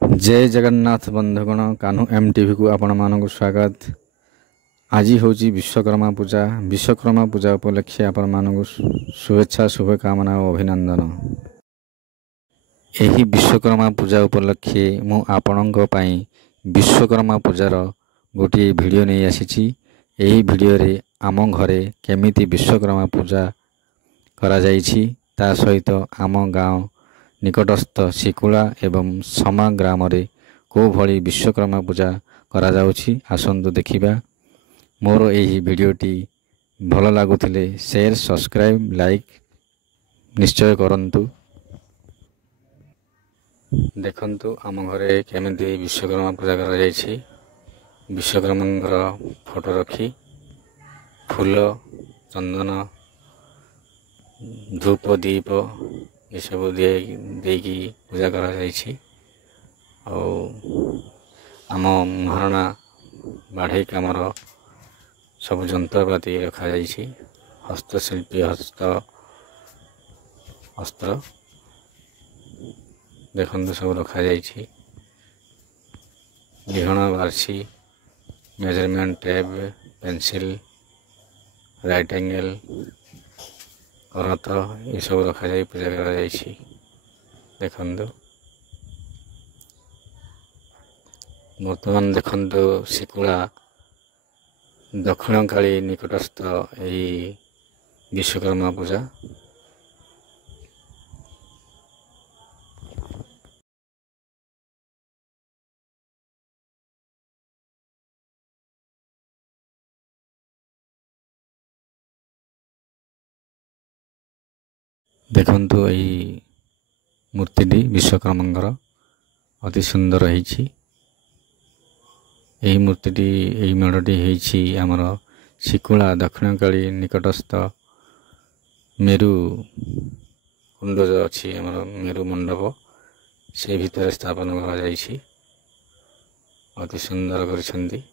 जय जगन्नाथ बंधुगण कान्हू MTV को आपण मानक स्वागत। आज हूँ विश्वकर्मा पूजा। विश्वकर्मा पूजा उपलक्षे आपण मानक शुभेच्छा शुभकामना और अभिनंदन। यही विश्वकर्मा पूजा उपलक्षे मु आपणों पाई विश्वकर्मा पूजार गोटे वीडियो नहीं आसी। यही वीडियो रे आम घरे केमिति विश्वकर्मा पूजा करा जाइछि ता सहित आम गाँव निकटस्थ शिकुला एवं समा ग्राम रे को भली विश्वकर्मा पूजा करा जाउछि। आसंतु देखिबा। मोर यही वीडियोटी भल लागुथिले शेयर सब्सक्राइब लाइक निश्चय करंतु। देखंतु आम घरे केमिति विश्वकर्मा पूजा करा जाइछि। विश्वकर्मांकर फोटो रखी फूल चंदन धूप दीप ये सब देकी पूजा करा जाइछि। आम महारणा बाढ़ई कामर सब जंत्रपाति रखा जाइछि। हस्तशिल्पी अस्त्र देखंतु सब रखा जाइछि। विहण बार्सी measurement tape pencil right angle करत ये सब रखा जाए पूजा करा जाइछि। देखंतु वर्तमान देखंतु शिकुला दक्षिण काली निकटस्थ यही विश्वकर्मा पूजा। देखंतु यही मूर्ति विश्वकर्मांकर अति सुंदर है। यही मूर्ति यही मेढ़टी है आमर शिकुला दक्षिण काली निकटस्थ मेरु कुंड जो अच्छी आमर मेरु मंडप से भितर स्थापन करा जाइछि। अति सुंदर करिसेंती।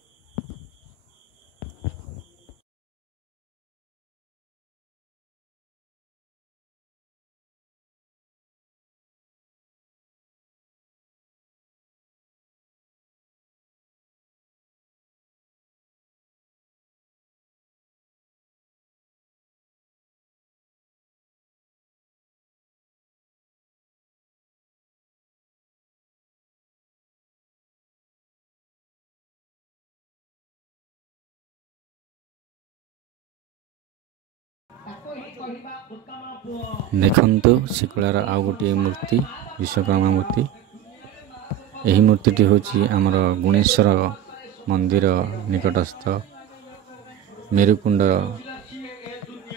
देखंतु शिकुलार आउ गोटे मूर्ति विश्वकर्मा मूर्ति। यही मूर्ति होची आमर गुणेश्वर मंदिर निकटस्थ मेरुकुंड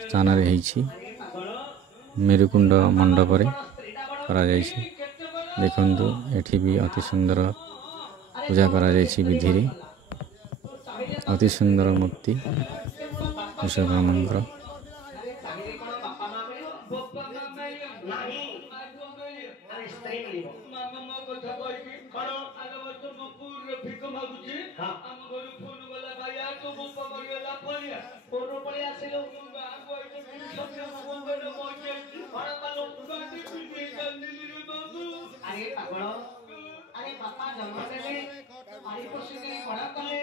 स्थान रे हेछि। मेरुकुंड मंडप रे करा जाइछि। देखंतु एठी भी अति सुंदर पूजा करा जाइछि विधि रे। अति सुंदर मूर्ति विश्वकर्मांकर। अरे बापा जन्म देले पारी पोषी के बड़ा कले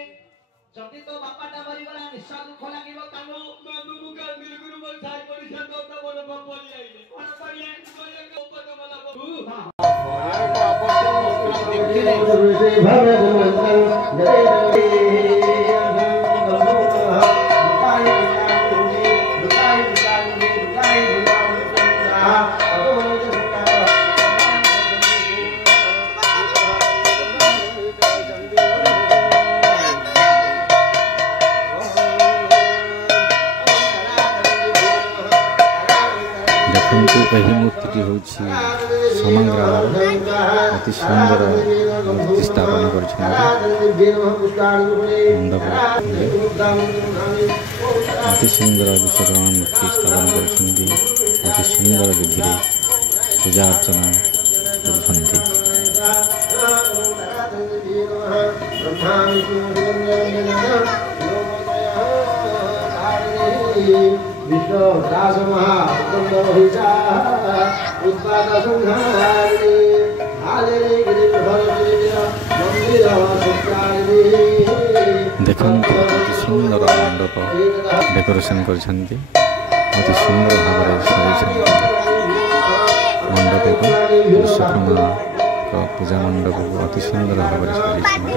जति तो बापाटा मरिगला निशा दुख लागिबो कानो मामु मुका मिलगुरु बोल साई परिषद तो बड़ बपली आइले कोन पड़िए कोले के उपद मला यही मूर्ति हूँ समग्राम अति सुंदर मूर्ति स्थापन कर अति सुंदर विश्वकर्मा मूर्ति स्थापन कर अति सुंदर विधि पूजा अर्चना करते। विष्णु दास महा उत्पाद संहारी आले गिरि ଦେଖନ୍ତୁ ଅତି ସୁନ୍ଦର ମଣ୍ଡପ ଡେକୋରେସନ୍ କରିଛନ୍ତି, ଅତି ସୁନ୍ଦର ଭାବରେ ସଜାଇଛନ୍ତି ମଣ୍ଡପକୁ। ବିଶ୍ୱକର୍ମାଙ୍କ ପୂଜା ମଣ୍ଡପକୁ ଅତି ସୁନ୍ଦର ଭାବରେ ସଜାଇଛନ୍ତି।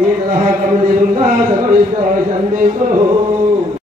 Ini adalah kami di rumah, kami di rumah, kami di rumah.